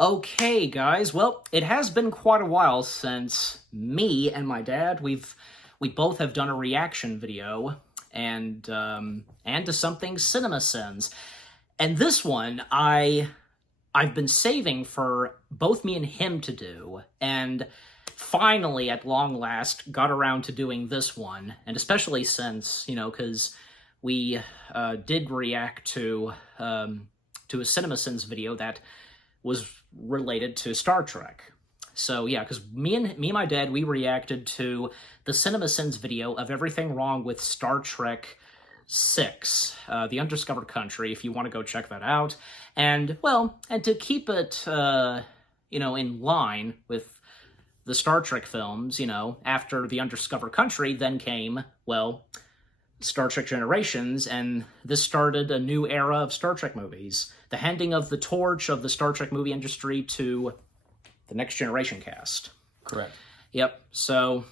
Okay, guys. Well, it has been quite a while since me and my dad we both have done a reaction video and to something CinemaSins. And this one I've been saving for both me and him to do, and finally at long last got around to doing this one, and especially since, cuz we did react to a CinemaSins video that was related to Star Trek. So yeah, because me and my dad, we reacted to the CinemaSins video of everything wrong with Star Trek 6, The Undiscovered Country, if you want to go check that out. And, well, and to keep it, in line with the Star Trek films, after The Undiscovered Country, then came, well, Star Trek Generations, and this started a new era of Star Trek movies. The handing of the torch of the Star Trek movie industry to the Next Generation cast. Correct. Yep, so...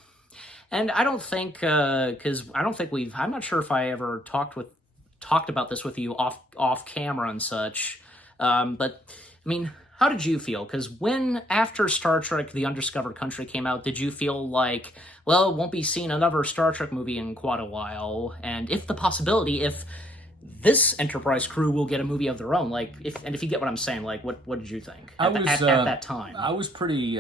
And I don't think, because I don't think I'm not sure if I ever talked about this with you off camera and such, but, I mean, how did you feel? Because after Star Trek The Undiscovered Country came out, did you feel like, well, won't be seeing another Star Trek movie in quite a while, and if this Enterprise crew will get a movie of their own, if you get what I'm saying, what did you think at that time? I was pretty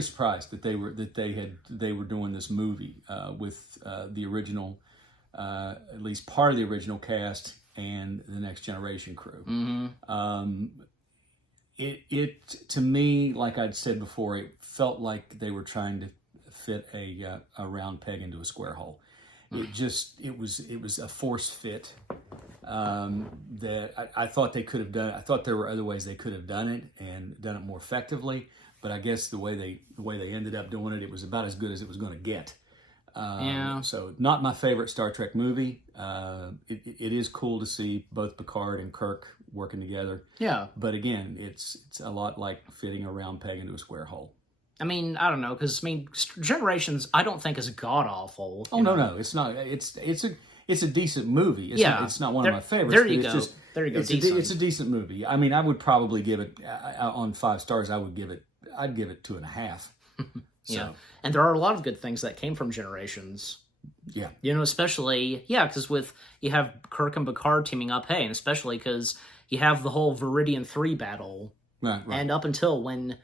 surprised that they were doing this movie with the original, at least part of the original cast and the Next Generation crew. Mm-hmm. It to me, like I'd said before, it felt like they were trying to fit a round peg into a square hole. It was a force fit that I thought they could have done. I thought there were other ways they could have done it and done it more effectively. But I guess the way they ended up doing it was about as good as it was going to get. Yeah. So not my favorite Star Trek movie. It is cool to see both Picard and Kirk working together. Yeah. But again, it's a lot like fitting a round peg into a square hole. I mean, I don't know, because Generations, I don't think is god awful. Oh no, it's not. It's a decent movie. It's not one of my favorites. There you go. There you go. It's a decent movie. I mean, I would probably give it on 5 stars. I'd give it 2.5. So. Yeah, and there are a lot of good things that came from Generations. Yeah, especially because you have Kirk and Picard teaming up. Hey, and especially because you have the whole Viridian 3 battle, right. And up until when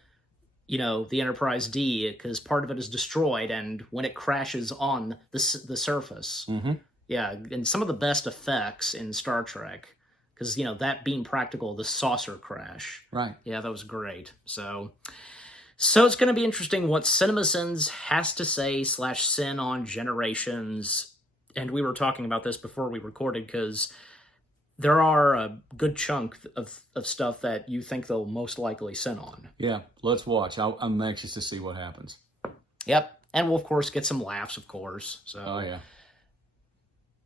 the Enterprise D, because part of it is destroyed, and when it crashes on the surface. Mm-hmm. Yeah, and some of the best effects in Star Trek, because, that being practical, the saucer crash. Right. Yeah, that was great. So it's going to be interesting what CinemaSins has to say /sin on Generations. And we were talking about this before we recorded, because there are a good chunk of stuff that you think they'll most likely sin on. Yeah, let's watch. I'm anxious to see what happens. Yep, and we'll, of course, get some laughs, of course. So. Oh, yeah.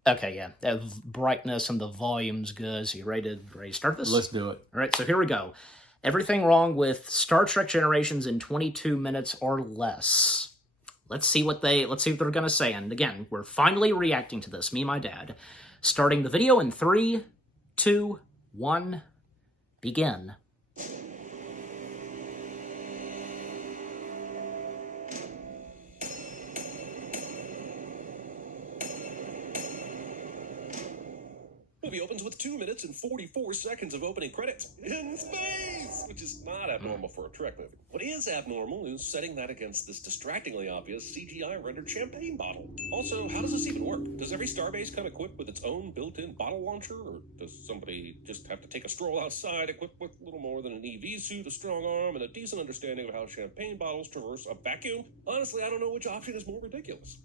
Okay, yeah. The brightness and the volume's good. So you ready to start this? Let's do it. All right, so here we go. Everything wrong with Star Trek Generations in 22 minutes or less. Let's see what they're going to say. And again, we're finally reacting to this, me and my dad. Starting the video in 3, 2, 1, begin. Movie opens with 2 minutes and 44 seconds of opening credits in space, which is not abnormal for a Trek movie. What is abnormal is setting that against this distractingly obvious CGI-rendered champagne bottle. Also, how does this even work? Does every starbase come equipped with its own built-in bottle launcher, or does somebody just have to take a stroll outside equipped with little more than an EV suit, a strong arm, and a decent understanding of how champagne bottles traverse a vacuum? Honestly, I don't know which option is more ridiculous.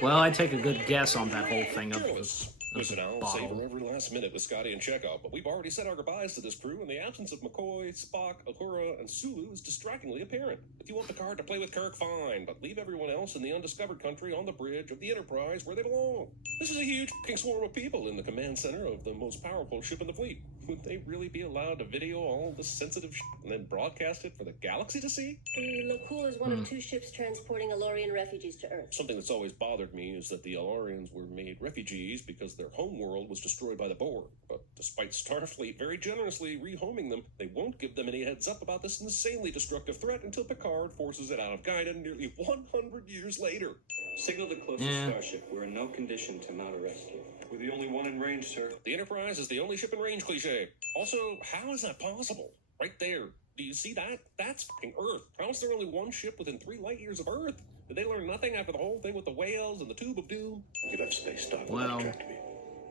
Well, I take a good guess on that whole thing of Listen, I'll bottle. savor every last minute with Scotty and Chekhov, but we've already said our goodbyes to this crew, and the absence of McCoy, Spock, Uhura, and Sulu is distractingly apparent. If you want Picard to play with Kirk, fine, but leave everyone else in the undiscovered country on the bridge of the Enterprise where they belong. This is a huge fucking swarm of people in the command center of the most powerful ship in the fleet. Would they really be allowed to video all this sensitive shit and then broadcast it for the galaxy to see? The Lakul is one of 2 ships transporting Alorian refugees to Earth. Something that's always bothered me is that the Alarians were made refugees because their homeworld was destroyed by the Borg. But despite Starfleet very generously rehoming them, they won't give them any heads up about this insanely destructive threat until Picard forces it out of Guinan nearly 100 years later. Signal the closest starship. We're in no condition to mount a rescue. We're the only one in range, sir. The Enterprise is the only ship in range cliche. Also, how is that possible? Right there. Do you see that? That's fucking Earth. How is there only one ship within 3 light years of Earth? Did they learn nothing after the whole thing with the whales and the tube of doom? You left space dock. Well. Tracked me.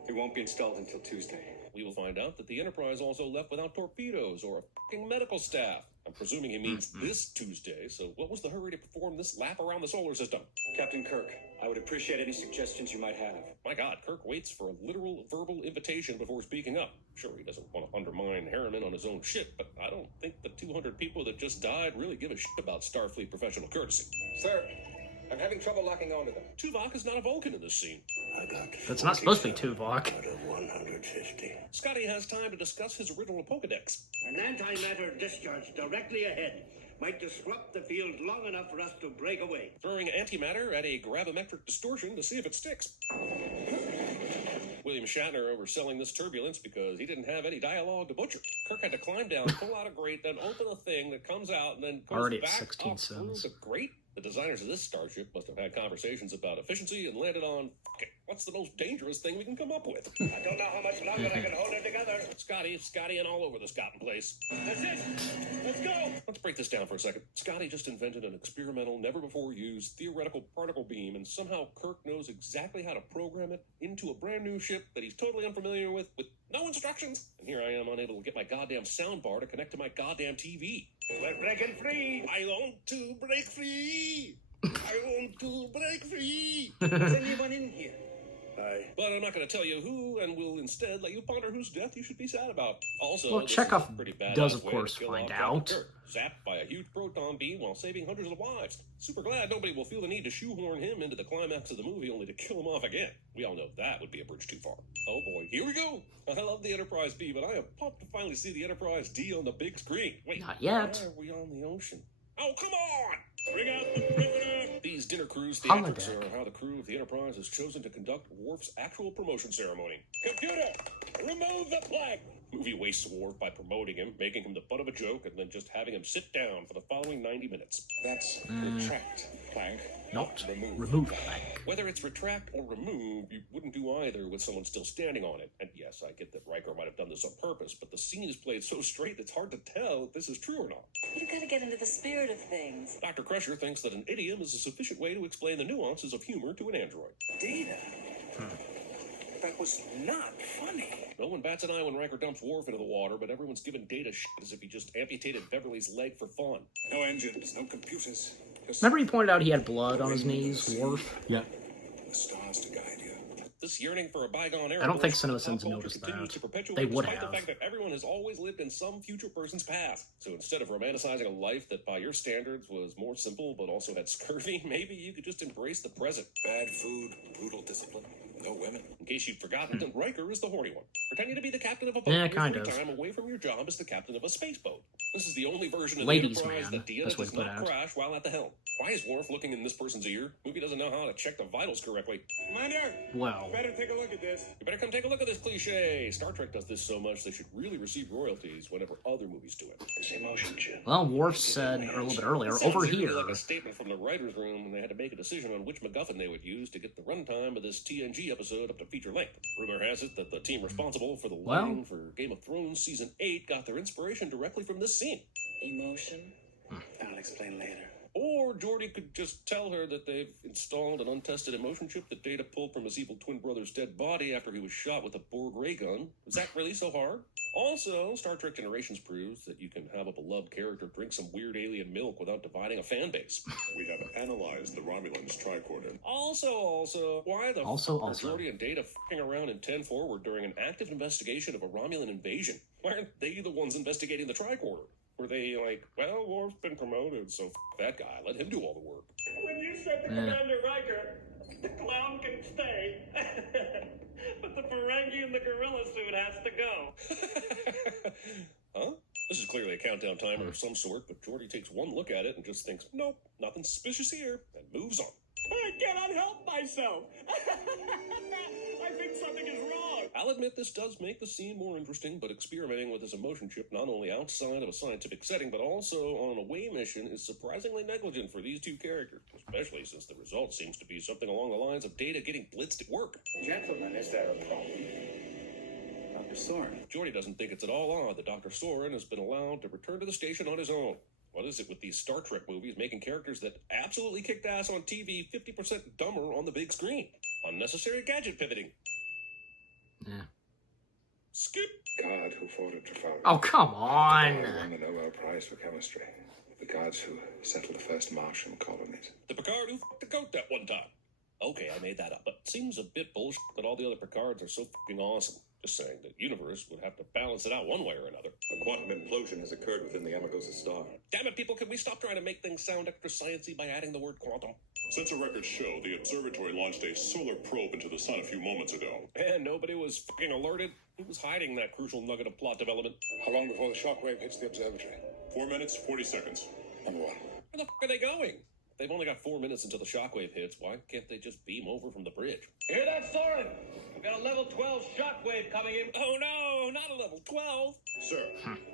It won't be installed until Tuesday. We will find out that the Enterprise also left without torpedoes or a fucking medical staff. I'm presuming he means this Tuesday, so what was the hurry to perform this lap around the solar system? Captain Kirk, I would appreciate any suggestions you might have. My God, Kirk waits for a literal verbal invitation before speaking up. Sure, he doesn't want to undermine Harriman on his own ship, but I don't think the 200 people that just died really give a shit about Starfleet professional courtesy. Sir, I'm having trouble locking onto them. Tuvok is not a Vulcan in this scene. I got That's not supposed to be 47 Tuvok. out of 150. Scotty has time to discuss his original Pokedex. An antimatter discharge directly ahead might disrupt the field long enough for us to break away. Throwing antimatter at a gravimetric distortion to see if it sticks. William Shatner overselling this turbulence because he didn't have any dialogue to butcher. Kirk had to climb down, pull out a grate, then open a thing that comes out and then goes Already at back 16 up through cents. the grate. The designers of this starship must have had conversations about efficiency and landed on, "Fuck it, what's the most dangerous thing we can come up with?" I don't know how much longer I can hold it together. Scotty and all over the Scotland place. That's it. Let's go. Let's break this down for a second. Scotty just invented an experimental, never-before-used theoretical particle beam, and somehow Kirk knows exactly how to program it into a brand new ship that he's totally unfamiliar with no instructions. And here I am unable to get my goddamn soundbar to connect to my goddamn TV. We're breaking free. I want to break free! I want to break free! Is anyone in here? But I'm not going to tell you who, and will instead let you ponder whose death you should be sad about. Also, Well, this is Chekhov a pretty badass does, of way to course, kill find off Captain out. Kirk, zapped by a huge proton beam while saving hundreds of lives. Super glad nobody will feel the need to shoehorn him into the climax of the movie only to kill him off again. We all know that would be a bridge too far. Oh boy, here we go! I love the Enterprise B, but I am pumped to finally see the Enterprise D on the big screen. Wait, Not yet. why are we on the ocean? Oh, come on! Bring out the prisoner. These dinner cruise Holodeck. theatrics are how the crew of the Enterprise has chosen to conduct Worf's actual promotion ceremony. Computer, remove the flag. Movie wastes Worf by promoting him, making him the butt of a joke, and then just having him sit down for the following 90 minutes. That's retract, Plank. Not remove. remove plank. Whether it's retract or remove, you wouldn't do either with someone still standing on it. And yes, I get that Riker might have done this on purpose, but the scene is played so straight it's hard to tell if this is true or not. You gotta get into the spirit of things. Dr. Crusher thinks that an idiom is a sufficient way to explain the nuances of humor to an android. Data. That was not funny. No one bats an eye when Riker dumps Worf into the water, but everyone's giving Data shit as if he just amputated Beverly's leg for fun. No engines, no computers. Just Remember he pointed out he had blood on his knees, Worf? Yeah. the stars to guide you. This yearning for a bygone era. I don't think version of CinemaSins pop culture noticed continues that. to perpetuate They would despite have. the fact that everyone has always lived in some future person's past. So instead of romanticizing a life that by your standards was more simple but also had scurvy, maybe you could just embrace the present. Bad food, brutal discipline, no women. In case you'd forgotten, then Riker is the horny one, pretending to be the captain of a boat. Yeah, in your kind free of. time away from your job as the captain of a space boat. This is the only version of Ladies' the Enterprise man, that Deanna that's what does he put not out. crash while at the helm. Why is Worf looking in this person's ear? Movie doesn't know how to check the vitals correctly. Commander, Well, better take a look at this. You better come take a look at this cliche. Star Trek does this so much they should really receive royalties whenever other movies do it. This emotion chip. well, Worf said a little bit earlier, It sounds over eerily here. like a statement from the writer's room when they had to make a decision on which MacGuffin they would use to get the runtime of this TNG episode up to feature length. Rumor has it that the team responsible for the Well- lighting for Game of Thrones Season 8 got their inspiration directly from this scene. Emotion? I'll explain later. Or Geordi could just tell her that they've installed an untested emotion chip that Data pulled from his evil twin brother's dead body after he was shot with a Borg ray gun. Is that really so hard? Also, Star Trek Generations proves that you can have a beloved character drink some weird alien milk without dividing a fan base. We have analyzed the Romulans' tricorder. Also, why the Also. are Geordi and Data f***ing around in 10 Forward during an active investigation of a Romulan invasion? Why aren't they the ones investigating the tricorder? Were they like, well, Worf's been promoted, so that guy, let him do all the work? When you said to Commander Riker, the clown can stay, but the Ferengi in the gorilla suit has to go. Huh? This is clearly a countdown timer of some sort, but Geordi takes one look at it and just thinks, nope, nothing suspicious here, and moves on. I cannot help myself. I think something is wrong. I'll admit this does make the scene more interesting, but experimenting with this emotion chip not only outside of a scientific setting, but also on a away mission is surprisingly negligent for these two characters, especially since the result seems to be something along the lines of Data getting blitzed at work. Gentlemen, is there a problem? Dr. Soren. Geordi doesn't think it's at all odd that Dr. Soren has been allowed to return to the station on his own. What is it with these Star Trek movies making characters that absolutely kicked ass on TV 50% dumber on the big screen? Unnecessary gadget pivoting. Yeah. Skip. Guard who fought at Trafalgar. Oh, come on! Won the Nobel Prize for Chemistry. The guards who settled the first Martian colonies. The Picard who fucked the goat that one time. Okay, I made that up, but it seems a bit bullshit that all the other Picards are so fucking awesome. Just saying, the universe would have to balance it out one way or another. A quantum implosion has occurred within the Amagosa star. Damn it, people, can we stop trying to make things sound extra sciencey by adding the word quantum? Sensor records show the observatory launched a solar probe into the sun a few moments ago. And nobody was fucking alerted. Who was hiding that crucial nugget of plot development? How long before the shockwave hits the observatory? 4 minutes, 40 seconds. Number one. Where the fuck are they going? They've only got 4 minutes until the shockwave hits. Why can't they just beam over from the bridge? Hear that, Soren? We've got a level 12 shockwave coming in. Oh no, not a level 12. Sir,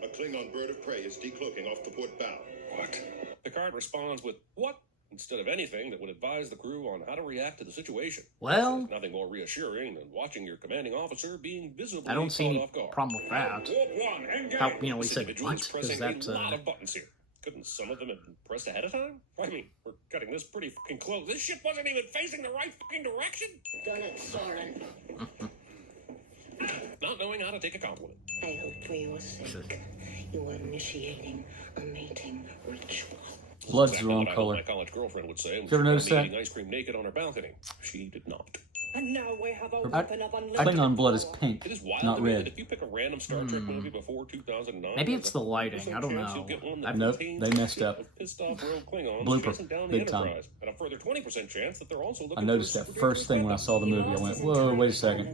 a Klingon bird of prey is decloaking off the port bow. What? Picard responds with, what? Instead of anything that would advise the crew on how to react to the situation. Well, There's nothing more reassuring than watching your commanding officer being visibly I don't see caught any off guard. problem with that. Warp one, engage. How, you know, we This said individual what? is Because pressing that, a lot of buttons here. Couldn't some of them have been pressed ahead of time? I mean, we're cutting this pretty fucking close. This ship wasn't even facing the right fucking direction. Done it, Soren. Not knowing how to take a compliment. I hope for your sake you are initiating a mating ritual. Blood's Exactly the wrong what I hope color. my college girlfriend would say. You ever notice that? Eating ice cream naked on her balcony. She did not. And now we have a I- weapon of unlimited Klingon blood is power. pink, It is wild not to me that red. if you pick a random Star Trek movie before 2009, Maybe there's it's a the lighting, 100% I don't chance know. you'll get one that Nope, contains they a messed ship up. of pissed off rogue Klingons Blooper, chasing down the big time. Enterprise, and a further 20% chance that they're also looking I noticed for that super first thing when I saw the movie. I went, "Whoa, wait a second!"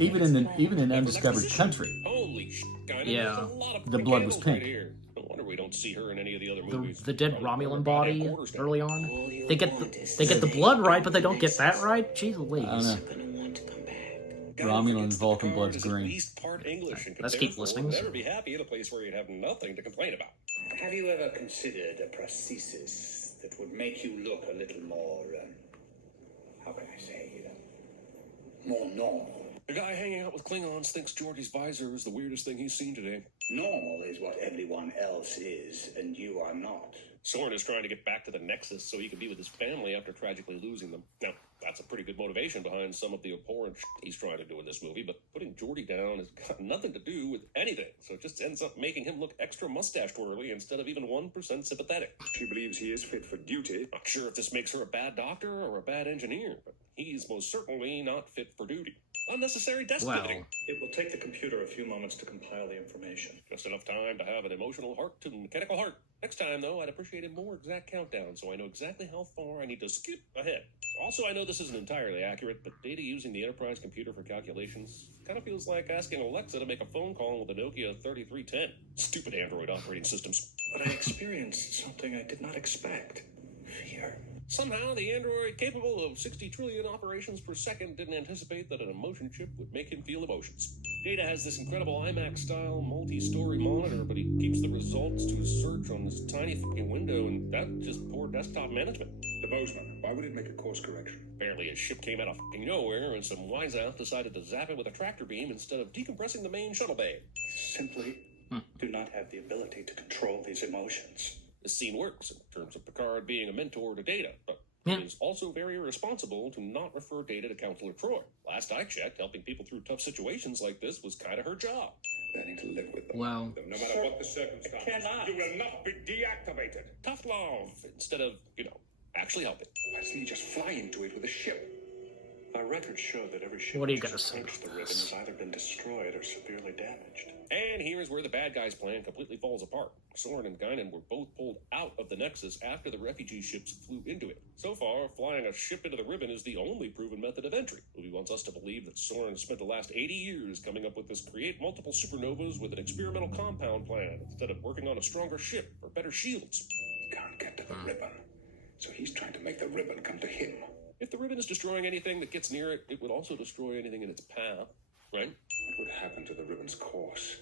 Even in undiscovered country, Holy shit, Guinan, Yeah. there's a lot of The blood was candles pink. Right here. No wonder we don't see her in any of the other The, movies. the dead Probably Romulan about body headquarters down. early on. All you They get want the is they get the to blood make right, but they don't get next that step. right. Jeez I Louise. know. You're gonna want to come back. Guy who Romulan forgets that Vulcan Picard blood's is at green. least part English and can Let's keep therefore listening. never be happy in a place where you'd have nothing to complain about. Have you ever considered a prosthesis that would make you look a little more, how can I say, more normal? The guy hanging out with Klingons thinks Geordi's visor is the weirdest thing he's seen today. Normal is what everyone else is, and you are not. Soren is trying to get back to the Nexus so he can be with his family after tragically losing them. Now, that's a pretty good motivation behind some of the abhorrent shit he's trying to do in this movie, but putting Geordi down has got nothing to do with anything, so it just ends up making him look extra mustache-twirly instead of even 1% sympathetic. She believes he is fit for duty. Not sure if this makes her a bad doctor or a bad engineer, but he's most certainly not fit for duty. Unnecessary desk Well, pivoting. It will take the computer a few moments to compile the information. Just enough time to have an emotional heart to mechanical heart. Next time, though, I'd appreciate a more exact countdown so I know exactly how far I need to skip ahead. Also, I know this isn't entirely accurate, but Data using the Enterprise computer for calculations kind of feels like asking Alexa to make a phone call with a Nokia 3310. Stupid Android operating systems. But I experienced something I did not expect. Fear. Somehow, the android capable of 60 trillion operations per second didn't anticipate that an emotion chip would make him feel emotions. Data has this incredible IMAX-style multi-story monitor, but he keeps the results to his search on this tiny fucking window, and that's just poor desktop management. The Bozeman, why would it make a course correction? Apparently, his ship came out of fucking nowhere, and some wise-ass decided to zap it with a tractor beam instead of decompressing the main shuttle bay. Simply do not have the ability to control these emotions. This scene works in terms of Picard being a mentor to Data, but Yeah. it is also very irresponsible to not refer Data to Counselor Troy. Last I checked, helping people through tough situations like this was kind of her job. Learning to live with them. well, No matter what the circumstances. Cannot. You will not be deactivated. Tough love instead of, actually helping. Why doesn't he just fly into it with a ship? Our records show that every ship What are you which gonna has say approached the about ribbon this? has either been destroyed or severely damaged. And here's where the bad guy's plan completely falls apart. Soren and Guinan were both pulled out of the Nexus after the refugee ships flew into it. So far, flying a ship into the ribbon is the only proven method of entry. The movie wants us to believe that Soren spent the last 80 years coming up with this create multiple supernovas with an experimental compound plan instead of working on a stronger ship or better shields. He can't get to the ribbon, so he's trying to make the ribbon come to him. If the ribbon is destroying anything that gets near it, it would also destroy anything in its path, right? What would happen to the ribbon's course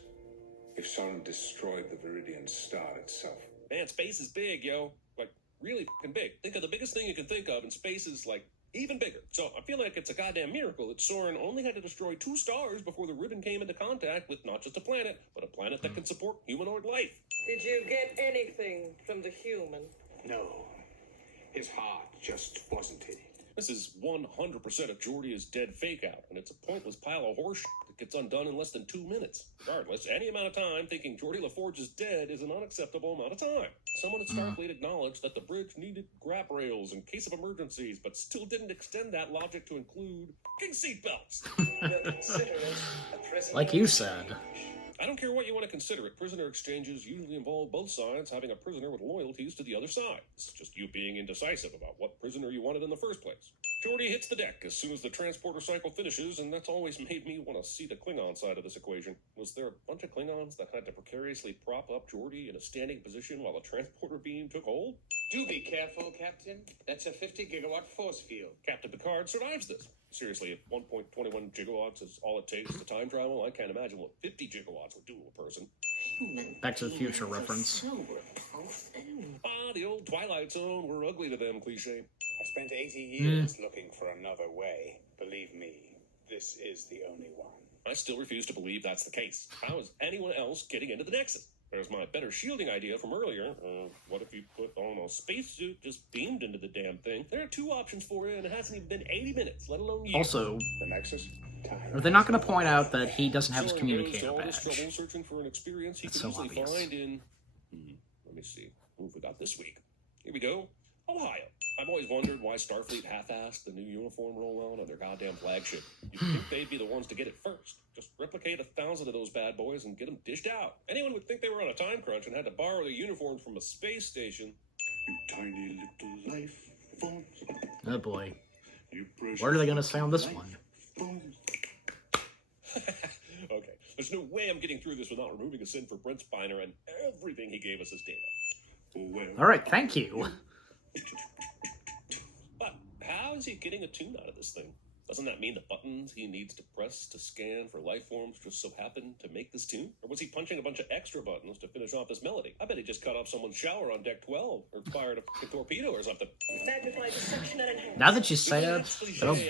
if Soren destroyed the Viridian star itself? Man, space is big, yo. Like, really fucking big. Think of the biggest thing you can think of, and space is, like, even bigger. So I feel like it's a goddamn miracle that Soren only had to destroy 2 stars before the ribbon came into contact with not just a planet, but a planet that can support humanoid life. Did you get anything from the human? No. His heart just wasn't in it. This is 100% of Geordi's dead fake out, and it's a pointless pile of horse that gets undone in less than 2 minutes. Regardless, any amount of time thinking Geordi LaForge is dead is an unacceptable amount of time. Someone at Starfleet acknowledged that the bridge needed grab rails in case of emergencies, but still didn't extend that logic to include fucking seatbelts. Like you said. I don't care what you want to consider it. Prisoner exchanges usually involve both sides having a prisoner with loyalties to the other side. It's just you being indecisive about what prisoner you wanted in the first place. Geordi hits the deck as soon as the transporter cycle finishes, and that's always made me want to see the Klingon side of this equation. Was there a bunch of Klingons that had to precariously prop up Geordi in a standing position while the transporter beam took hold? Do be careful, Captain. That's a 50-gigawatt force field. Captain Picard survives this. Seriously, if 1.21 gigawatts is all it takes to time travel, I can't imagine what 50 gigawatts would do to a person. Back to the Future reference. The old Twilight Zone were ugly to them cliche. I spent 80 years looking for another way. Believe me, this is the only one. I still refuse to believe that's the case. How is anyone else getting into the Nexus? There's my better shielding idea from earlier. What if you put on a spacesuit just beamed into the damn thing? There are 2 options for it, and it hasn't even been 80 minutes, let alone years. Also, The Nexus? are they not going to point out that he doesn't have his Soren goes to communicator all badge? this trouble searching for an experience he It's could so easily obvious. find in... let me see. Who have we got this week? Here we go. Ohio. I've always wondered why Starfleet half-assed the new uniform rollout on their goddamn flagship. You'd think they'd be the ones to get it first. Just replicate 1,000 of those bad boys and get them dished out. Anyone would think they were on a time crunch and had to borrow their uniforms from a space station. You tiny little life forms. Oh boy. You precious Where are they going to sound this life one? forms. Okay, there's no way I'm getting through this without removing a sin for Brent Spiner and everything he gave us as data. Well, Alright, thank you. But how is he getting a tune out of this thing? Doesn't that mean the buttons he needs to press to scan for life forms just so happen to make this tune? Or was he punching a bunch of extra buttons to finish off this melody? I bet he just cut off someone's shower on deck 12 or fired a fucking torpedo or something. Magnify detection and enhance. Now that you say it,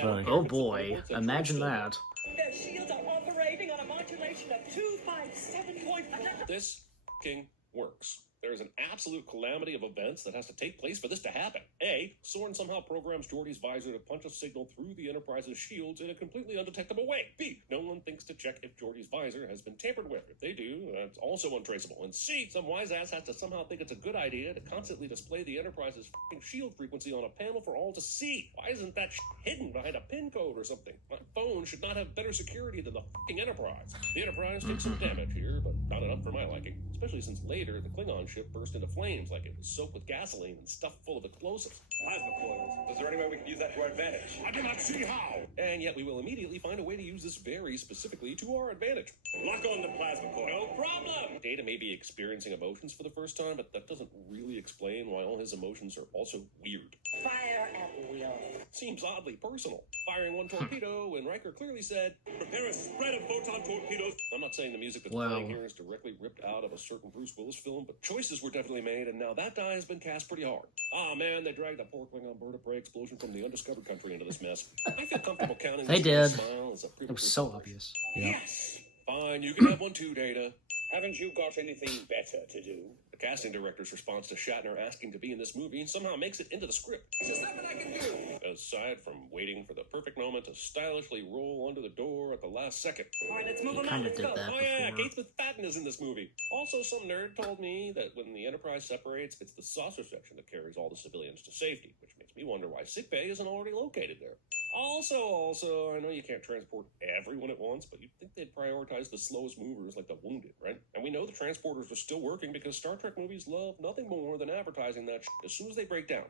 boy. oh boy, imagine that. Their shields are operating on a modulation of 257.5. This fucking works. There is an absolute calamity of events that has to take place for this to happen. A, Soren somehow programs Geordi's visor to punch a signal through the Enterprise's shields in a completely undetectable way. B, no one thinks to check if Geordi's visor has been tampered with. If they do, that's also untraceable. And C, some wise ass has to somehow think it's a good idea to constantly display the Enterprise's fucking shield frequency on a panel for all to see. Why isn't that hidden behind a pin code or something? My phone should not have better security than the fucking Enterprise. The Enterprise takes some damage here, but not enough for my liking. Especially since later the Klingon ship burst into flames like it was soaked with gasoline and stuffed full of explosives. Plasma coils. Is there any way we can use that to our advantage? I do not see how. And yet we will immediately find a way to use this very specifically to our advantage. Lock on the plasma coil. No problem. Data may be experiencing emotions for the first time, but that doesn't really explain why all his emotions are also weird. Fire at will. Seems oddly personal. Firing one torpedo when Riker clearly said, Prepare a spread of photon torpedoes. I'm not saying the music that's Wow. playing here is directly ripped out of a certain Bruce Willis film, but choices were definitely made, and now that die has been cast pretty hard. Ah, man, they dragged a poor Klingon bird of prey explosion from the undiscovered country into this mess. I feel comfortable counting They this did. smile as a It was so obvious. Yes. Fine, you can have one too, Data. Haven't you got anything better to do? It casting director's response to Shatner asking to be in this movie somehow makes it into the script. There's nothing I can do! Aside from waiting for the perfect moment to stylishly roll under the door at the last second. All right, let's move He on. kind of Let's did go. that Oh yeah, before. Kate Smith-Patton is in this movie. Also, some nerd told me that when the Enterprise separates, it's the saucer section that carries all the civilians to safety, which makes me wonder why sickbay isn't already located there. Also, I know you can't transport everyone at once, but you'd think they'd prioritize the slowest movers like the wounded, right? And we know the transporters are still working because Star Trek movies love nothing more than advertising that shit as soon as they break down.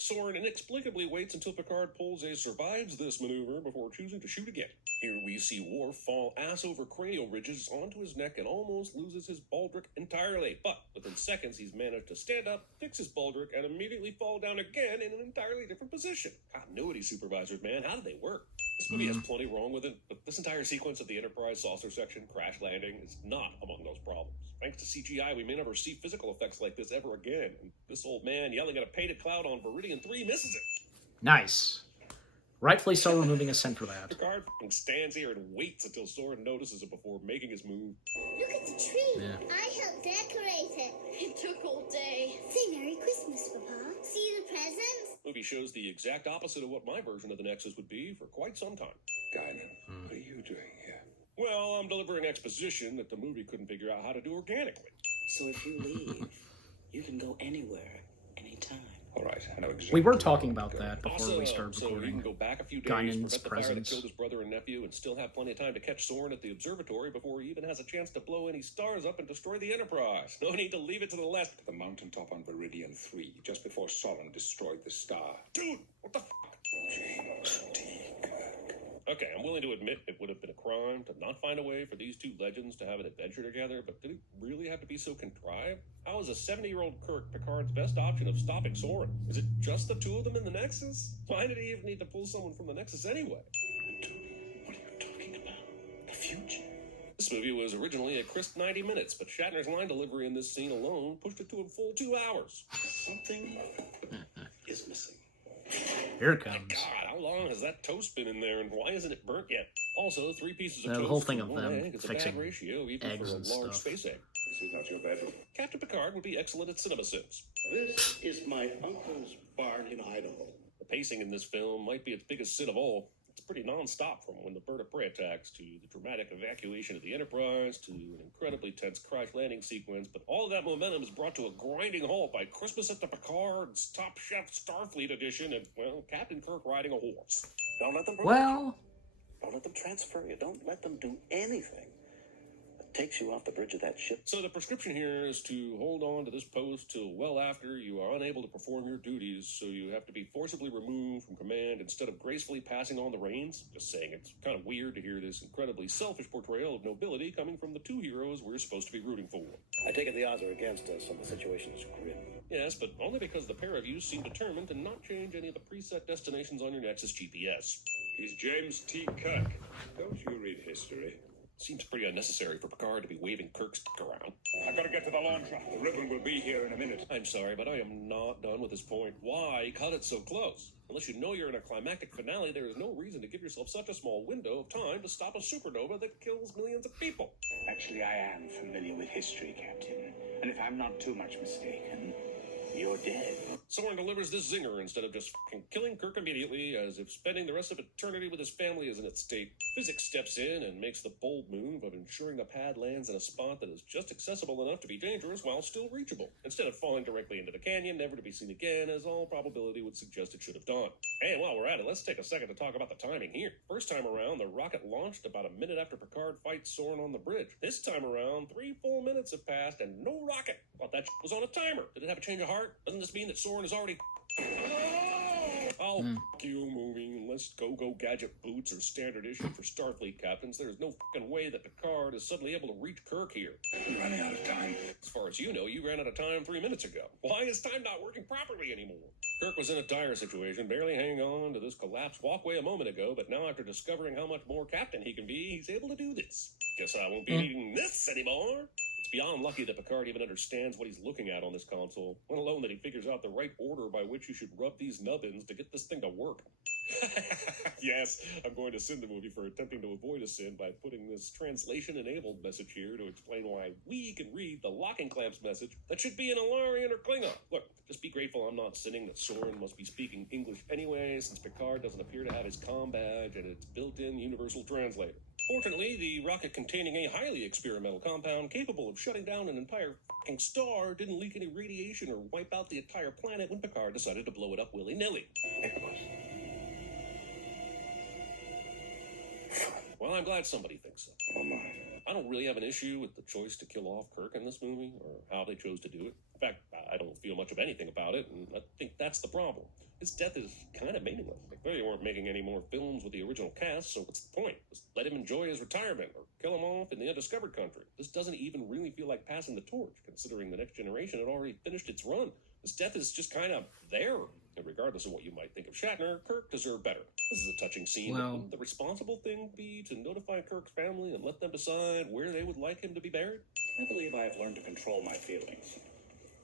Soren inexplicably waits until Picard pulls a survives this maneuver before choosing to shoot again. Here we see Worf fall ass over cranial ridges onto his neck and almost loses his baldric entirely. But within seconds, he's managed to stand up, fix his baldric, and immediately fall down again in an entirely different position. Continuity supervisors, man, how do they work? This movie has plenty wrong with it, but this entire sequence of the Enterprise saucer section crash landing is not among those problems. Thanks to CGI, we may never see physical effects like this ever again. And this old man yelling at a painted cloud on Viridian 3 misses it. Nice. Rightfully so, removing a cent for that. Picard stands here and waits until Soren notices it before making his move. Look at the tree. Yeah. I helped decorate it. It took all day. Say Merry Christmas, Papa. See the presents? Movie shows the exact opposite of what my version of the Nexus would be for quite some time. Guinan, what are you doing here? Well, I'm delivering exposition that the movie couldn't figure out how to do organically. So if you leave, you can go anywhere, anytime. All right, I know exactly. We were where talking you want about to go. that before Also, we started so you can recording. go back a few days, Guinan's prevent the fire that presence. killed his brother and nephew, and still have plenty of time to catch Soren at the observatory before he even has a chance to blow any stars up and destroy the Enterprise. No need to leave it to the last. The mountaintop on Viridian 3, just before Soren destroyed the star. Dude, what the f***? James T. Kirk. Okay, I'm willing to admit it would have been a crime to not find a way for these two legends to have an adventure together, but did it really have to be so contrived? How is a 70-year-old Kirk Picard's best option of stopping Soren? Is it just the two of them in the Nexus? Why did he even need to pull someone from the Nexus anyway? What are you talking about? The future? This movie was originally a crisp 90 minutes, but Shatner's line delivery in this scene alone pushed it to a full 2 hours. Something is missing. Here it comes. God, how long has that toast been in there, and why isn't it burnt yet? Also, 3 pieces of The toast whole thing for of one them egg is a fixing bad ratio, even eggs for a and large stuff. space egg. This is not your bedroom. Captain Picard would be excellent at CinemaSins. This is my uncle's barn in Idaho. The pacing in this film might be its biggest sin of all. It's pretty non-stop from when the bird of prey attacks to the dramatic evacuation of the Enterprise to an incredibly tense crash landing sequence, but all of that momentum is brought to a grinding halt by Christmas at the Picard's Top Chef Starfleet edition and, well, Captain Kirk riding a horse. Don't let them Well, Don't let them transfer you. Don't let them do anything that takes you off the bridge of that ship. So the prescription here is to hold on to this post till well after you are unable to perform your duties, so you have to be forcibly removed from command instead of gracefully passing on the reins. Just saying, it's kind of weird to hear this incredibly selfish portrayal of nobility coming from the two heroes we're supposed to be rooting for. I take it the odds are against us and the situation is grim. Yes, but only because the pair of you seem determined to not change any of the preset destinations on your Nexus GPS. He's James T. Kirk. Don't you read history? Seems pretty unnecessary for Picard to be waving Kirk's around. I've got to get to the launcher. The ribbon will be here in a minute. I'm sorry, but I am not done with this point. Why cut it so close? Unless you know you're in a climactic finale, there is no reason to give yourself such a small window of time to stop a supernova that kills millions of people. Actually, I am familiar with history, Captain. And if I'm not too much mistaken, you're dead. Soren delivers this zinger instead of just fucking killing Kirk immediately, as if spending the rest of eternity with his family isn't at stake. Physics steps in and makes the bold move of ensuring the pad lands in a spot that is just accessible enough to be dangerous while still reachable, instead of falling directly into the canyon, never to be seen again, as all probability would suggest it should have done. And while we're at it, let's take a second to talk about the timing here. First time around, the rocket launched about a minute after Picard fights Soren on the bridge. This time around, 3 full minutes have passed and no rocket. Thought that was on a timer. Did it have a change of heart? Doesn't this mean that Soren is already... Oh, f*** you, moving. Unless Go-Go Gadget boots are standard issue for Starfleet captains, there's no fucking way that Picard is suddenly able to reach Kirk here. I'm running out of time. As far as you know, you ran out of time 3 minutes ago. Why is time not working properly anymore? Kirk was in a dire situation, barely hanging on to this collapsed walkway a moment ago, but now after discovering how much more captain he can be, he's able to do this. Guess I won't be needing this anymore. It's beyond lucky that Picard even understands what he's looking at on this console, let alone that he figures out the right order by which you should rub these nubbins to get this thing to work. Yes, I'm going to sin the movie for attempting to avoid a sin by putting this translation-enabled message here to explain why we can read the locking clamps message that should be in Ilarian or Klingon. Look, just be grateful I'm not sinning that Soren must be speaking English anyway, since Picard doesn't appear to have his comm badge and its built-in universal translator. Fortunately, the rocket containing a highly experimental compound capable of shutting down an entire fucking star didn't leak any radiation or wipe out the entire planet when Picard decided to blow it up willy-nilly. Well, I'm glad somebody thinks so. I don't really have an issue with the choice to kill off Kirk in this movie, or how they chose to do it. In fact, I don't feel much of anything about it, and I think that's the problem. His death is kind of meaningless. They clearly weren't making any more films with the original cast, so what's the point? Just let him enjoy his retirement, or kill him off in the undiscovered country. This doesn't even really feel like passing the torch, considering the Next Generation had already finished its run. His death is just kind of there. And regardless of what you might think of Shatner, Kirk deserved better. This is a touching scene. Well, Wouldn't the responsible thing be to notify Kirk's family and let them decide where they would like him to be buried? I believe I have learned to control my feelings.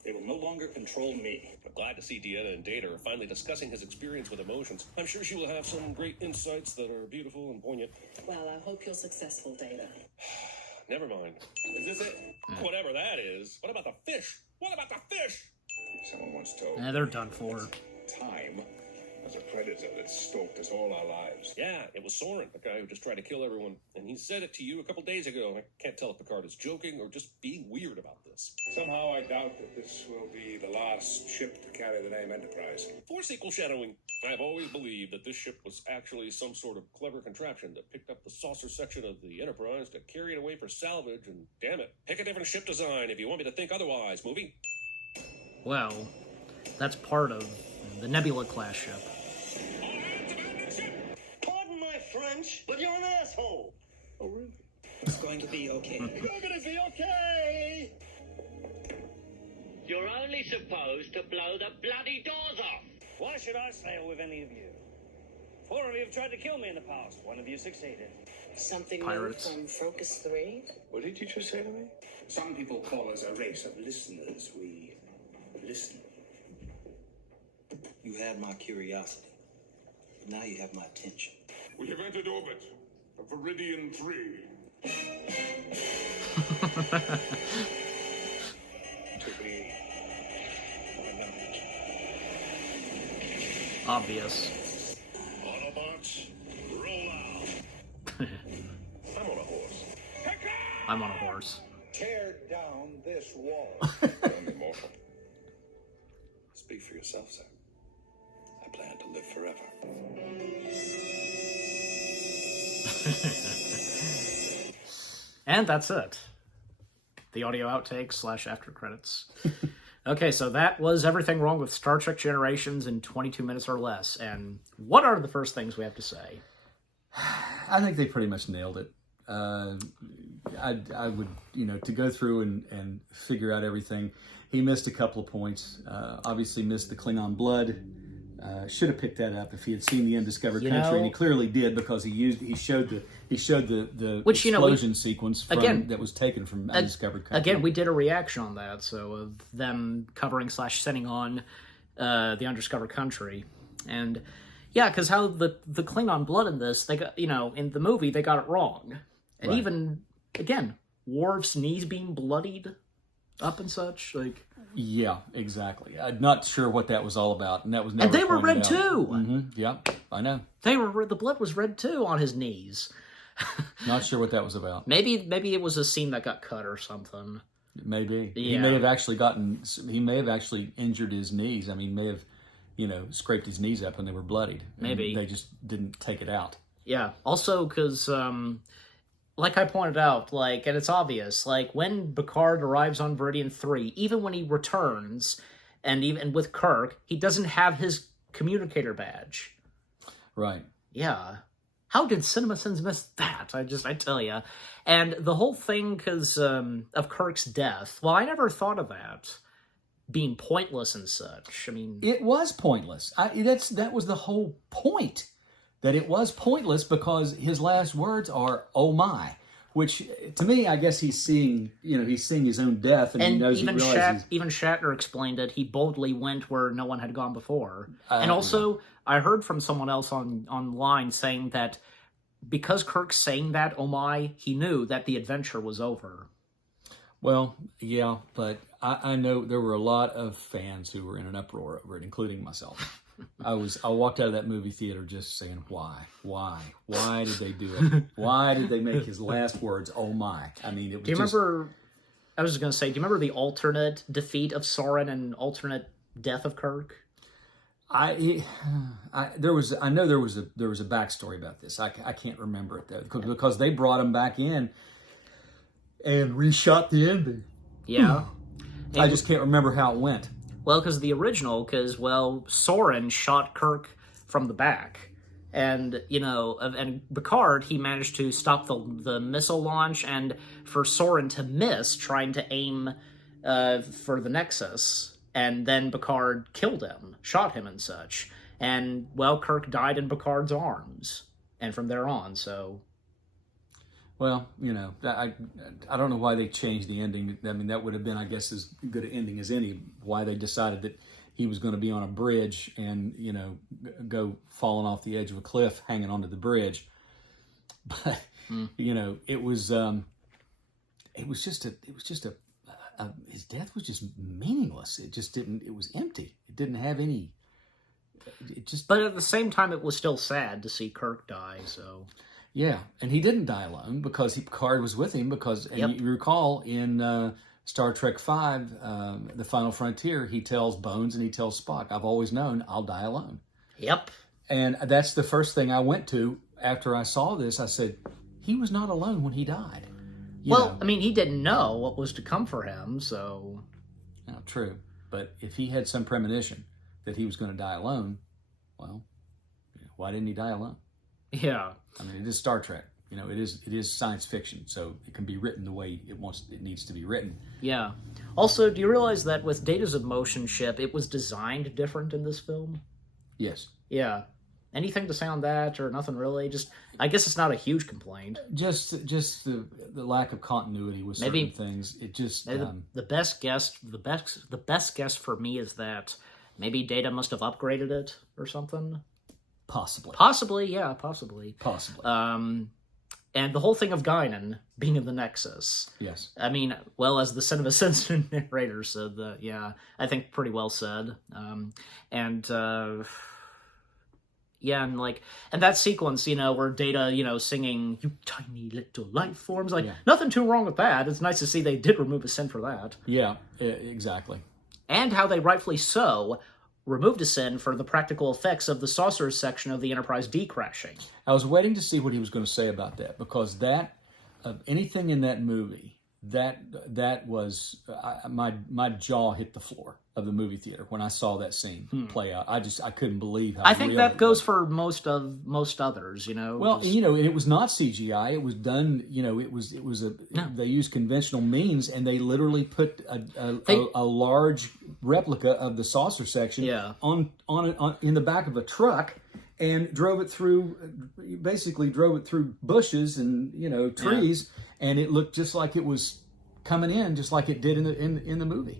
They will no longer control me. I'm glad to see Deanna and Data are finally discussing his experience with emotions. I'm sure she will have some great insights that are beautiful and poignant. Well, I hope you're successful, Data. Never mind. Is this it? Whatever that is. What about the fish? What about the fish? Someone once told Nah, they're done for. time as a predator that stalked us all our lives. Yeah, it was Soren, the guy who just tried to kill everyone. And he said it to you a couple days ago. I can't tell if Picard is joking or just being weird about this. Somehow I doubt that this will be the last ship to carry the name Enterprise. For sequel shadowing, I've always believed that this ship was actually some sort of clever contraption that picked up the saucer section of the Enterprise to carry it away for salvage, and damn it, pick a different ship design if you want me to think otherwise, movie. Well, that's part of the Nebula-class ship. Pardon my French, but you're an asshole. Oh, really? It's going to be okay. You're gonna be okay. You're only supposed to blow the bloody doors off. Why should I sail with any of you? 4 of you have tried to kill me in the past. 1 of you succeeded. Something Pirates. new from Focus 3? What did you just say to me? Some people call us a race of listeners. We listen. You had my curiosity. Now you have my attention. We have entered orbit of Viridian 3. To be unknown. Obvious. Autobots, roll out. I'm on a horse. I'm on a horse. Tear down this wall. Only mortal. Speak for yourself, sir. I plan to live forever. And that's it. The audio outtakes / after credits. Okay, so that was everything wrong with Star Trek Generations in 22 minutes or less. And what are the first things we have to say? I think they pretty much nailed it. I would, to go through and figure out everything. He missed a couple of points. Obviously missed the Klingon blood. Should have picked that up if he had seen the Undiscovered Country, and he clearly did, because he showed the Which, explosion sequence that was taken from Undiscovered Country. Again, we did a reaction on that, so of them covering / sending on the Undiscovered Country. And yeah, because how the Klingon blood in this, they got, in the movie, they got it wrong. And Right. even, again, Worf's knees being bloodied up and such, like... Yeah, exactly. I'm not sure what that was all about, and that was never. And they were red pointed out. too. Mm-hmm. Yeah, I know. The blood was red too on his knees. Not sure what that was about. Maybe it was a scene that got cut or something. Maybe he Yeah. may have actually injured his knees. I mean, may have, scraped his knees up when they were bloodied. Maybe. They just didn't take it out. Yeah. Also, because, like I pointed out, and it's obvious, when Picard arrives on Viridian 3, even when he returns, and even with Kirk, he doesn't have his communicator badge. Right. Yeah. How did CinemaSins miss that? I tell you. And the whole thing, because of Kirk's death, well, I never thought of that being pointless and such. I mean... It was pointless. That was the whole point. That it was pointless, because his last words are, "Oh my," Which, to me, I guess he's seeing his own death, and he knows even he realizes. even Shatner explained it. He boldly went where no one had gone before. And also, I heard from someone else online saying that because Kirk's saying that, oh my, he knew that the adventure was over. Well, yeah, but I know there were a lot of fans who were in an uproar over it, including myself. I walked out of that movie theater just saying, why did they do it? Why did they make his last words, oh my? I mean, it was. Do you remember? I was going to say, do you remember the alternate defeat of Soren and alternate death of Kirk? I know there was a backstory about this. I can't remember it though, because they brought him back in and reshot the ending. Yeah. I just can't remember how it went. Well, because Soren shot Kirk from the back. And, and Picard, he managed to stop the missile launch, and for Soren to miss trying to aim for the Nexus, and then Picard killed him, shot him and such. And, Kirk died in Picard's arms. And from there on, so... Well, I don't know why they changed the ending. I mean, that would have been, I guess, as good an ending as any. Why they decided that he was going to be on a bridge and, go falling off the edge of a cliff, hanging onto the bridge. But, it was just his death was just meaningless. It just didn't, it was empty. It didn't have any, But at the same time, it was still sad to see Kirk die, so... Yeah, and he didn't die alone because Picard was with him you recall in Star Trek V, The Final Frontier, he tells Bones and he tells Spock, I've always known I'll die alone. Yep. And that's the first thing I went to after I saw this. I said, he was not alone when he died. I mean, he didn't know what was to come for him, so... No, true. But if he had some premonition that he was going to die alone, well, why didn't he die alone? Yeah. I mean, it is Star Trek. It is science fiction, so it can be written the way it needs to be written. Yeah. Also, do you realize that with Data's emotion ship, it was designed different in this film? Yes. Yeah. Anything to say on that, or nothing really? Just, I guess it's not a huge complaint. Just the lack of continuity with certain things. It just the best guess for me is that maybe Data must have upgraded it or something. Possibly. Yeah, possibly. And the whole thing of Guinan being in the Nexus. Yes. I mean, as the Cinema Sins narrator said, I think pretty well said. And that sequence, where Data, singing, "You tiny little life forms," nothing too wrong with that. It's nice to see they did remove a sin for that. Yeah, exactly. And how they rightfully so removed a sin for the practical effects of the saucer section of the Enterprise decrashing. I was waiting to see what he was going to say about that, because anything in that movie, that was my jaw hit the floor of the movie theater when I saw that scene play out. I couldn't believe how I think real that it goes was. for most others, Well, and it was not CGI. It was done. They used conventional means, and they literally put a large replica of the saucer section on in the back of a truck and drove it through bushes and trees, and it looked just like it was coming in, just like it did in the movie.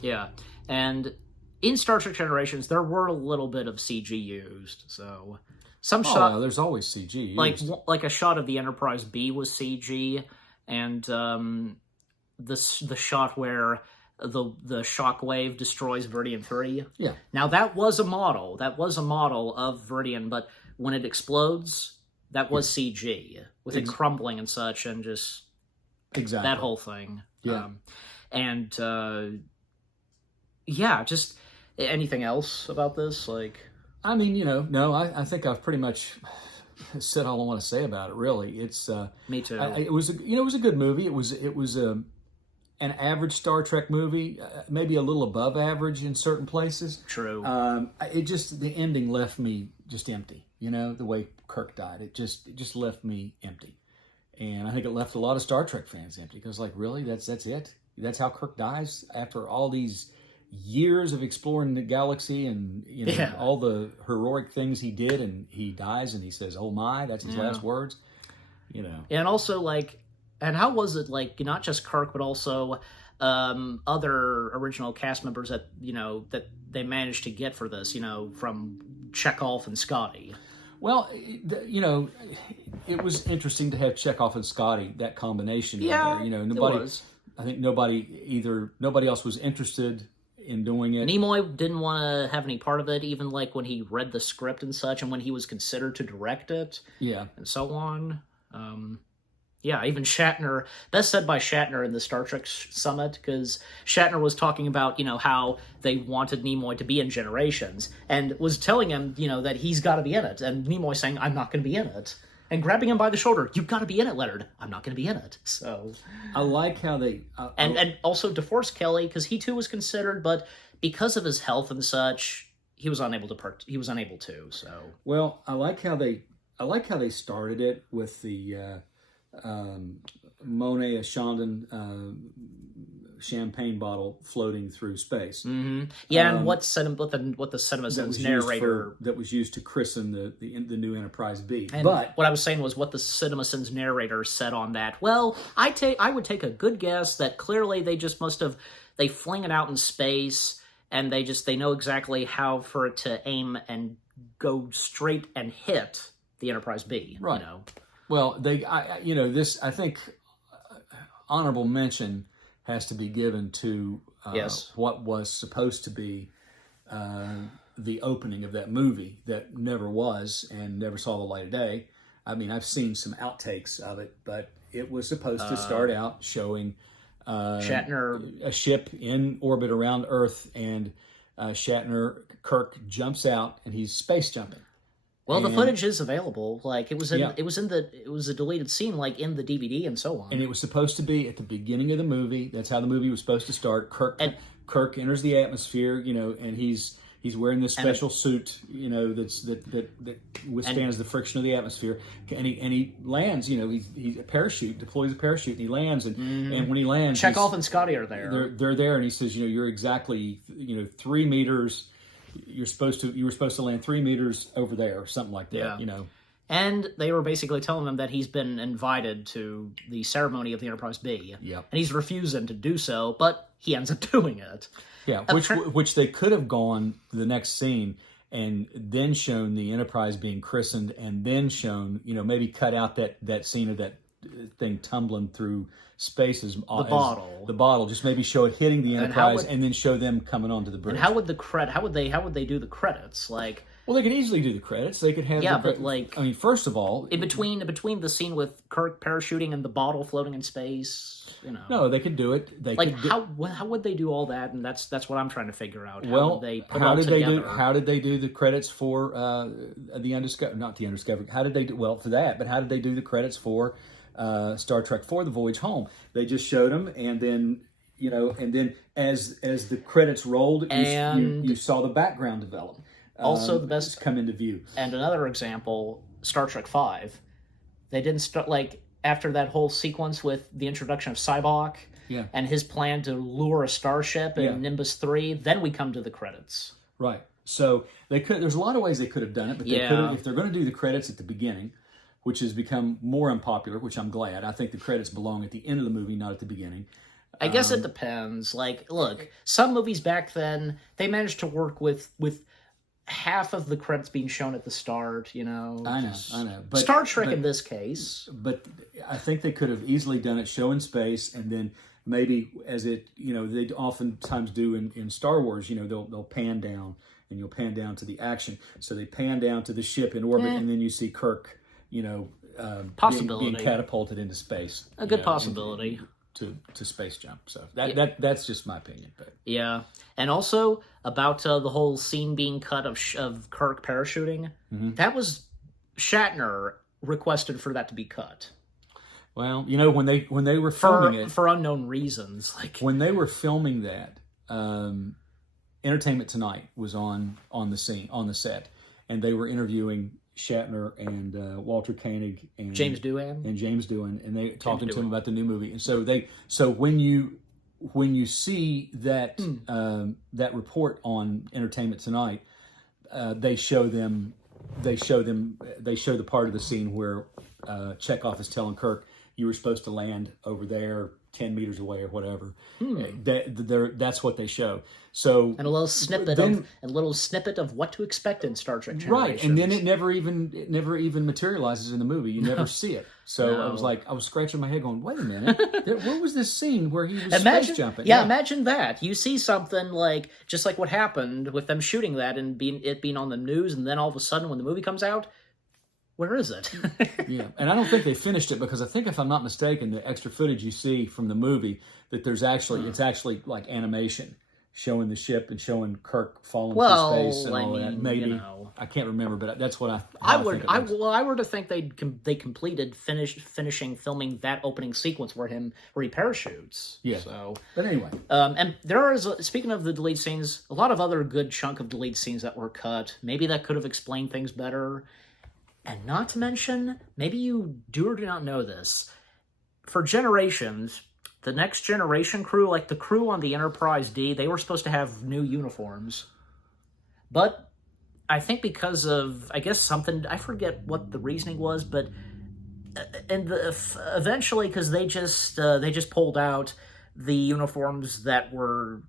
Yeah. And in Star Trek Generations, there were a little bit of CG used, so some shot. There's always CG used. Like a shot of the Enterprise B was CG, and the shot where the shockwave destroys Viridian 3. Yeah. Now that was a model. That was a model of Viridian, but when it explodes, that was CG with it crumbling and such, and just that whole thing. Yeah. Just anything else about this? I mean, no, I think I've pretty much said all I want to say about it. Really, it's me too. It was a good movie. It was an average Star Trek movie, maybe a little above average in certain places. True. The ending left me just empty. The way Kirk died, it just left me empty, and I think it left a lot of Star Trek fans empty because, really, that's it. That's how Kirk dies after all these years of exploring the galaxy and all the heroic things he did, and he dies and he says, "Oh my," that's his last words. And also And how was it, like, not just Kirk, but also other original cast members that, that they managed to get for this, from Chekhov and Scotty? Well, it was interesting to have Chekhov and Scotty, that combination. Yeah, in there. it was. I think nobody else was interested in doing it. Nimoy didn't want to have any part of it, even like when he read the script and such, and when he was considered to direct it. Yeah. And so on. Even Shatner, that's said by Shatner in the Star Trek Summit, because Shatner was talking about, how they wanted Nimoy to be in Generations, and was telling him, that he's got to be in it, and Nimoy saying, I'm not going to be in it, and grabbing him by the shoulder, you've got to be in it, Leonard. I'm not going to be in it. So I like how they... and also DeForest Kelley, because he too was considered, but because of his health and such, he was unable to, so... Well, I like how they started it with the... Monet Chandon champagne bottle floating through space. Mm-hmm. Yeah, and what the CinemaSins narrator that was used to christen the new Enterprise B. And but what I was saying was what the CinemaSins narrator said on that. Well, I would take a good guess that clearly they just they fling it out in space, and they know exactly how for it to aim and go straight and hit the Enterprise B. Right. Well, I think honorable mention has to be given to what was supposed to be the opening of that movie that never was and never saw the light of day. I mean, I've seen some outtakes of it, but it was supposed to start out showing Shatner, a ship in orbit around Earth, and Kirk jumps out, and he's space jumping. Well, the footage is available. Like it was a deleted scene, like in the DVD and so on. And it was supposed to be at the beginning of the movie. That's how the movie was supposed to start. Kirk enters the atmosphere, and he's wearing this special suit, that withstands the friction of the atmosphere. And he lands. He deploys a parachute, and he lands. And when he lands, Chekhov and Scotty are there. They're there, and he says, you're exactly 3 meters. You were supposed to land 3 meters over there, or something like that. And they were basically telling him that he's been invited to the ceremony of the Enterprise B. Yep. And he's refusing to do so, but he ends up doing it. Yeah, which they could have gone the next scene and then shown the Enterprise being christened, and then shown, maybe cut out that scene of that thing tumbling through space as the bottle. Just maybe show it hitting the Enterprise, and then show them coming onto the bridge. And how would they do the credits? Like, well, they could easily do the credits. They could have first of all, in between the scene with Kirk parachuting and the bottle floating in space, No, they could do it. How would they do all that? And that's what I'm trying to figure out. How did they do the credits for the Undiscovered? Not the Undiscovered. How did they do? Well, for that, but how did they do the credits for Star Trek IV: The Voyage Home? They just showed them, and then as the credits rolled, you saw the background develop. Also, the best come into view. And another example, Star Trek V. They didn't start after that whole sequence with the introduction of Sybok and his plan to lure a starship in Nimbus 3. Then we come to the credits. Right. So they could. There's a lot of ways they could have done it, but they could have, if they're going to do the credits at the beginning, which has become more unpopular, which I'm glad. I think the credits belong at the end of the movie, not at the beginning. I guess it depends. Look, some movies back then, they managed to work with half of the credits being shown at the start, I know. But Star Trek in this case. But I think they could have easily done it show in space, and then maybe as it, they oftentimes do in Star Wars, they'll pan down, and you'll pan down to the action. So they pan down to the ship in orbit, and then you see Kirk, being catapulted into space. A good possibility. To space jump. So that's just my opinion. But yeah, and also about the whole scene being cut of Kirk parachuting. Mm-hmm. That was Shatner requested for that to be cut. Well, when they were filming it for unknown reasons, when they were filming that, Entertainment Tonight was on the set, and they were interviewing Shatner and Walter Koenig and James Doohan, and they talking to him about the new movie. And so when you see that that report on Entertainment Tonight, they show the part of the scene where Chekhov is telling Kirk, you were supposed to land over there 10 meters away or whatever. That's what they show. So and a little snippet of what to expect in Star Trek Generations. Right, and then it never even materializes in the movie. You never see it. So I was scratching my head going, wait a minute, where was this scene where he was space jumping? Yeah, imagine that. You see something just like what happened with them shooting that and it being on the news, and then all of a sudden when the movie comes out, where is it? Yeah, and I don't think they finished it because I think, if I'm not mistaken, the extra footage you see from the movie, that it's actually like animation showing the ship and showing Kirk falling through space and all that. Maybe I can't remember, but that's what I were to think they completed finishing filming that opening sequence where he parachutes. Yeah. So, but anyway, and there is speaking of the deleted scenes, a lot of other good chunk of deleted scenes that were cut. Maybe that could have explained things better. And not to mention, maybe you do or do not know this, for Generations, the Next Generation crew, like the crew on the Enterprise D, they were supposed to have new uniforms. But I think because of, I guess something, I forget what the reasoning was, but eventually, because they just pulled out the uniforms that were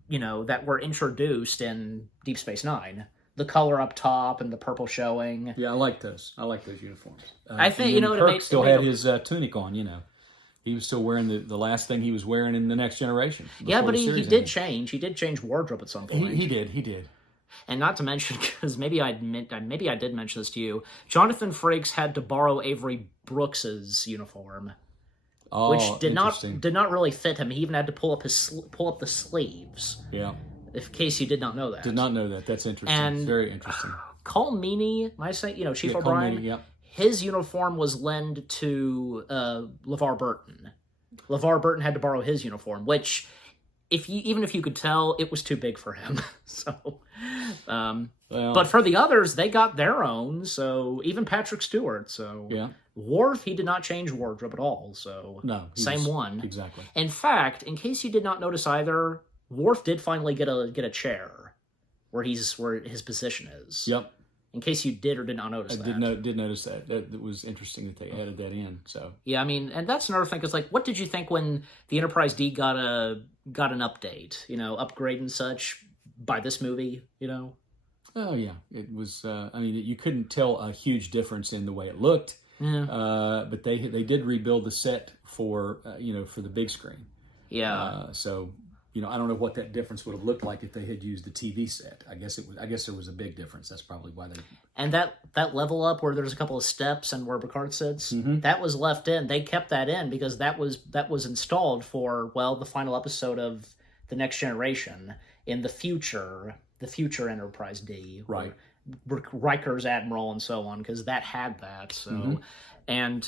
introduced in Deep Space Nine. The color up top and the purple showing. Yeah, I like those. I like those uniforms. I think Kirk still had his tunic on. He was still wearing the last thing he was wearing in the Next Generation. Yeah, but he did change. He did change wardrobe at some point. He did. And not to mention, because maybe I did mention this to you, Jonathan Frakes had to borrow Avery Brooks's uniform, which did not really fit him. He even had to pull up the sleeves. Yeah. In case you did not know that. Did not know that. That's interesting. And very interesting. Colm Meaney, I say, Chief O'Brien, Meaney, his uniform was lent to LeVar Burton. LeVar Burton had to borrow his uniform, which, even if you could tell, it was too big for him. So, but for the others, they got their own. So even Patrick Stewart. So yeah. Worf, he did not change wardrobe at all. So no, same one exactly. In fact, in case you did not notice either, Worf did finally get a chair where his position is. Yep. In case you did or did not notice that. I did notice that. That was interesting that they added that in. So yeah, I mean, and that's another thing. Because what did you think when the Enterprise D got an update? Upgrade and such by this movie. Oh yeah, it was. You couldn't tell a huge difference in the way it looked. Yeah. But they did rebuild the set for for the big screen. Yeah. So. I don't know what that difference would have looked like if they had used the TV set. I guess there was a big difference. That's probably why they. And that level up where there's a couple of steps and where Picard sits, that was left in. They kept that in because that was installed for the final episode of the Next Generation in the future Enterprise D, right? Riker's Admiral and so on, because that had that. So, and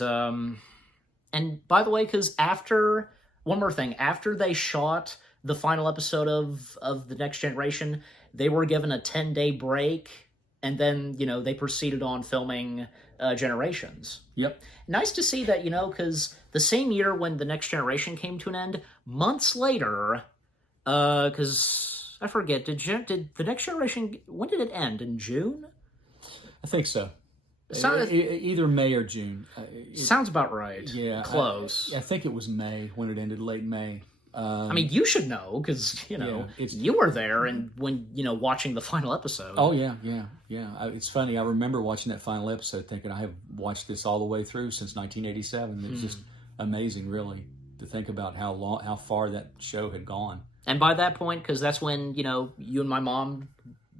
by the way, because after they shot the final episode of the Next Generation, they were given a 10-day break, and then, they proceeded on filming Generations. Yep. Nice to see that, because the same year when the Next Generation came to an end, months later, because I forget, did the Next Generation, when did it end? In June? I think so. Either May or June. Sounds about right. Yeah. Close. I think it was May when it ended, late May. You should know because you were there and when watching the final episode. Oh yeah. It's funny. I remember watching that final episode, thinking I have watched this all the way through since 1987. It's just amazing, really, to think about how far that show had gone. And by that point, because that's when you and my mom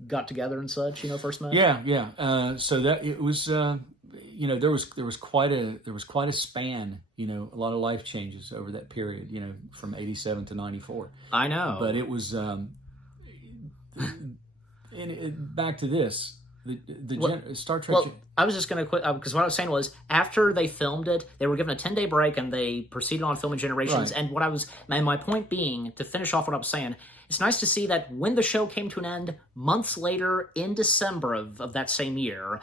got together and such, first met. Yeah. So that it was. There was quite a span, a lot of life changes over that period, from 87 to 94. I know. But it was, back to this, Star Trek. Well, I was just going to quit, because what I was saying was, after they filmed it, they were given a 10-day break and they proceeded on filming Generations. Right. And my point being, to finish off what I was saying, it's nice to see that when the show came to an end, months later, in December of that same year,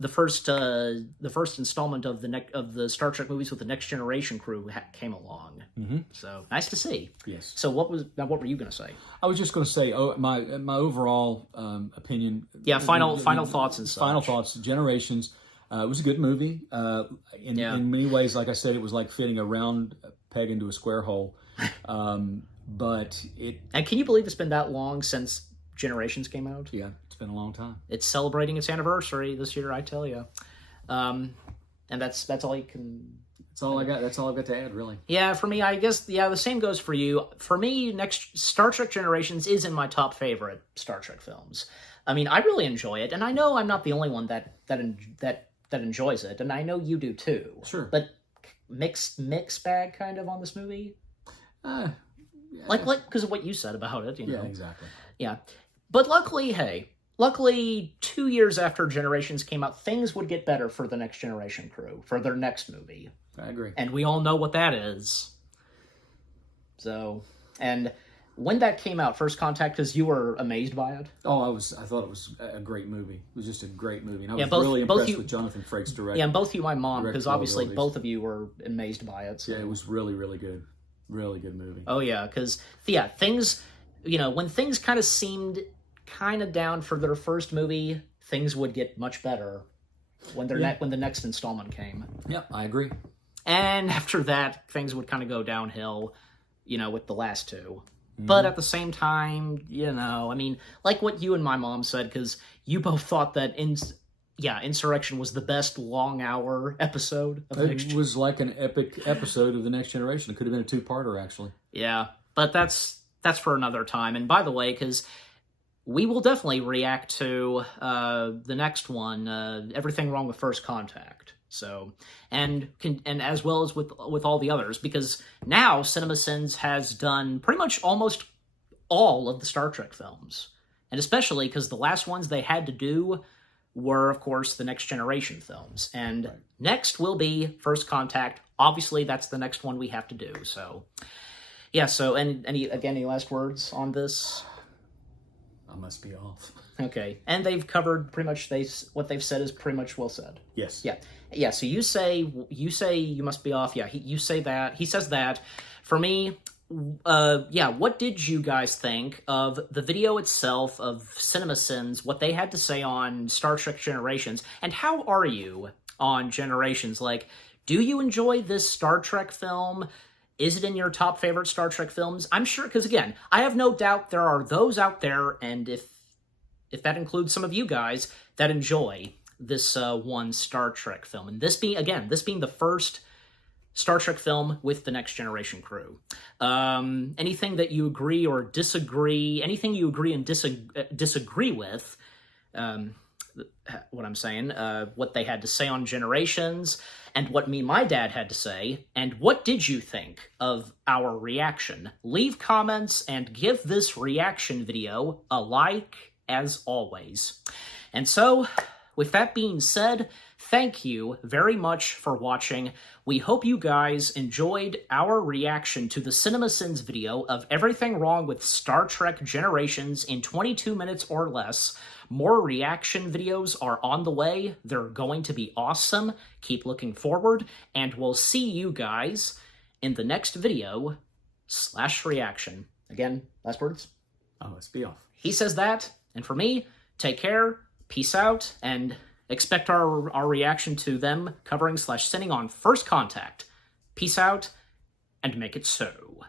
the first installment of the Star Trek movies with the Next Generation crew came along. Mm-hmm. So nice to see. Yes. So what were you going to say? I was just going to say, my overall opinion. Yeah. Final thoughts and such. Final thoughts. Generations. It was a good movie. In Yeah. many ways, like I said, it was like fitting a round peg into a square hole. But it, And can you believe it's been that long since Generations came out? yeah, it's been a long time. It's celebrating its anniversary this year, I tell you. And that's all you can... That's all I got. That's all I've got to add, really. Yeah, for me, I guess, yeah, the same goes for you. For me, next Star Trek Generations is in my top favorite Star Trek films. I mean, I really enjoy it, and I know I'm not the only one that enjoys it, and I know you do too. Sure. But mixed bag kind of on this movie? Yeah. Like because of what you said about it, you know. Yeah, exactly. Yeah. But luckily, 2 years after Generations came out, things would get better for the Next Generation crew, for their next movie. I agree. And we all know what that is. So, and when that came out, First Contact, because you were amazed by it? Oh, I thought it was a great movie. It was just a great movie. And I was both- really both impressed you- with Jonathan Frakes' directing. Yeah, and both you and my mom, Directorial because obviously abilities. both of you were amazed by it. So. Yeah, it was really, really good. Really good movie. Oh, yeah, because, yeah, things, you know, when things kind of seemed kind of down for their first movie, things would get much better when when the next installment came. Yeah, I agree. And after that, things would kind of go downhill, you know, with the last two. But at the same time, you know, I mean, like what you and my mom said, because you both thought that Insurrection was the best long-hour episode of the Next It was like an epic episode of The Next Generation. It could have been a two-parter, actually. Yeah, but that's for another time. And by the way, because we will definitely react to the next one, Everything Wrong with First Contact. So, and as well as with all the others, because now CinemaSins has done pretty much almost all of the Star Trek films, and especially because the last ones they had to do were, of course, the Next Generation films, and next will be First Contact. Obviously, that's the next one we have to do. So, yeah. So, and any last words on this? I must be off. Okay, and they've covered pretty much what they've said is pretty much well said. Yes. Yeah. So you say you must be off. Yeah, you say that. He says that. For me, what did you guys think of the video itself of CinemaSins? What they had to say on Star Trek Generations, and how are you on Generations? Like, do you enjoy this Star Trek film? Is it in your top favorite Star Trek films? I'm sure, because again, I have no doubt there are those out there, and if that includes some of you guys, that enjoy this one Star Trek film. And this being the first Star Trek film with the Next Generation crew. Anything that you agree or disagree, anything you agree and disagree with, what I'm saying, what they had to say on Generations, and what me and my dad had to say, and what did you think of our reaction? Leave comments and give this reaction video a like, as always. And so, with that being said, thank you very much for watching. We hope you guys enjoyed our reaction to the CinemaSins video of Everything Wrong with Star Trek Generations in 22 minutes or less. More reaction videos are on the way. They're going to be awesome. Keep looking forward, and we'll see you guys in the next video / reaction. Again, last words? Oh, let's be off. He says that, and for me, take care, peace out, and expect our reaction to them covering / sending on First Contact. Peace out, and make it so.